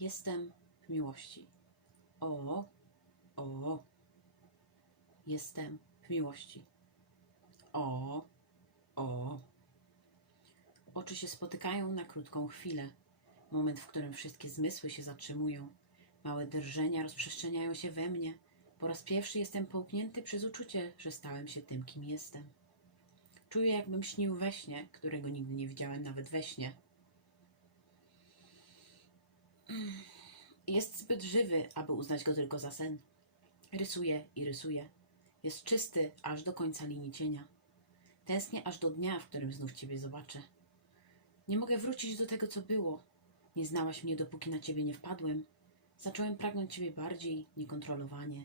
Jestem w miłości. O, o. Jestem w miłości. O, o. Oczy się spotykają na krótką chwilę. Moment, w którym wszystkie zmysły się zatrzymują. Małe drżenia rozprzestrzeniają się we mnie. Po raz pierwszy jestem połknięty przez uczucie, że stałem się tym, kim jestem. Czuję, jakbym śnił we śnie, którego nigdy nie widziałem nawet we śnie. Jest zbyt żywy, aby uznać go tylko za sen. Rysuje i rysuje. Jest czysty aż do końca linii cienia. Tęsknię aż do dnia, w którym znów Ciebie zobaczę. Nie mogę wrócić do tego, co było. Nie znałaś mnie, dopóki na Ciebie nie wpadłem. Zacząłem pragnąć Ciebie bardziej, niekontrolowanie.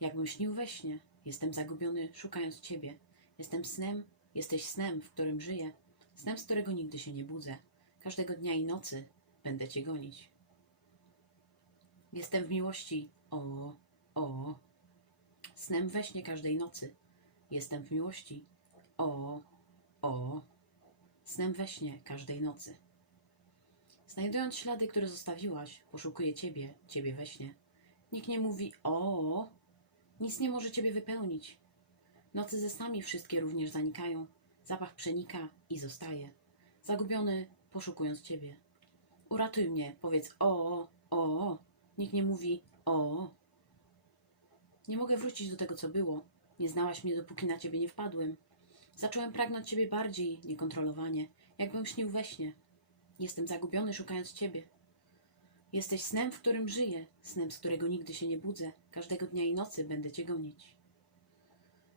Jakbym śnił we śnie. Jestem zagubiony, szukając Ciebie. Jestem snem, jesteś snem, w którym żyję. Snem, z którego nigdy się nie budzę. Każdego dnia i nocy będę Cię gonić. Jestem w miłości. O, o. Snem we śnie każdej nocy. Jestem w miłości. O, o. Snem we śnie każdej nocy. Znajdując ślady, które zostawiłaś, poszukuję ciebie, ciebie we śnie. Nikt nie mówi o, nic nie może ciebie wypełnić. Nocy ze snami wszystkie również zanikają. Zapach przenika i zostaje. Zagubiony, poszukując ciebie. Uratuj mnie, powiedz o, o. Nikt nie mówi o. Nie mogę wrócić do tego, co było. Nie znałaś mnie, dopóki na ciebie nie wpadłem. Zacząłem pragnąć ciebie bardziej, niekontrolowanie, jakbym śnił we śnie. Jestem zagubiony, szukając ciebie. Jesteś snem, w którym żyję, snem, z którego nigdy się nie budzę. Każdego dnia i nocy będę cię gonić.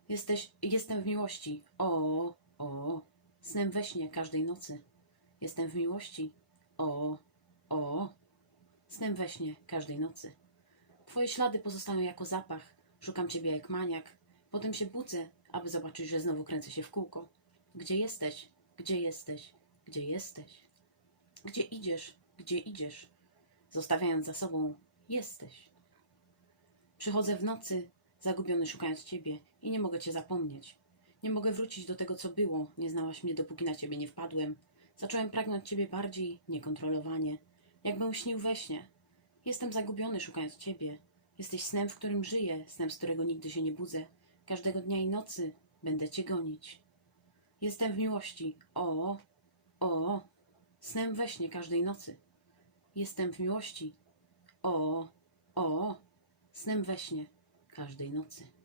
Jesteś, jestem w miłości. O, o, snem we śnie każdej nocy. Jestem w miłości. O, o, snem we śnie każdej nocy. Twoje ślady pozostają jako zapach. Szukam ciebie jak maniak. Potem się budzę, aby zobaczyć, że znowu kręcę się w kółko. Gdzie jesteś? Gdzie jesteś? Gdzie jesteś? Gdzie idziesz? Gdzie idziesz? Zostawiając za sobą, jesteś. Przychodzę w nocy, zagubiony szukając ciebie i nie mogę cię zapomnieć. Nie mogę wrócić do tego, co było. Nie znałaś mnie, dopóki na ciebie nie wpadłem. Zacząłem pragnąć ciebie bardziej, niekontrolowanie. Jakbym śnił we śnie. Jestem zagubiony szukając ciebie. Jesteś snem, w którym żyję, snem, z którego nigdy się nie budzę. Każdego dnia i nocy będę cię gonić. Jestem w miłości. O, o, snem we śnie każdej nocy. Jestem w miłości. O, o, snem we śnie każdej nocy.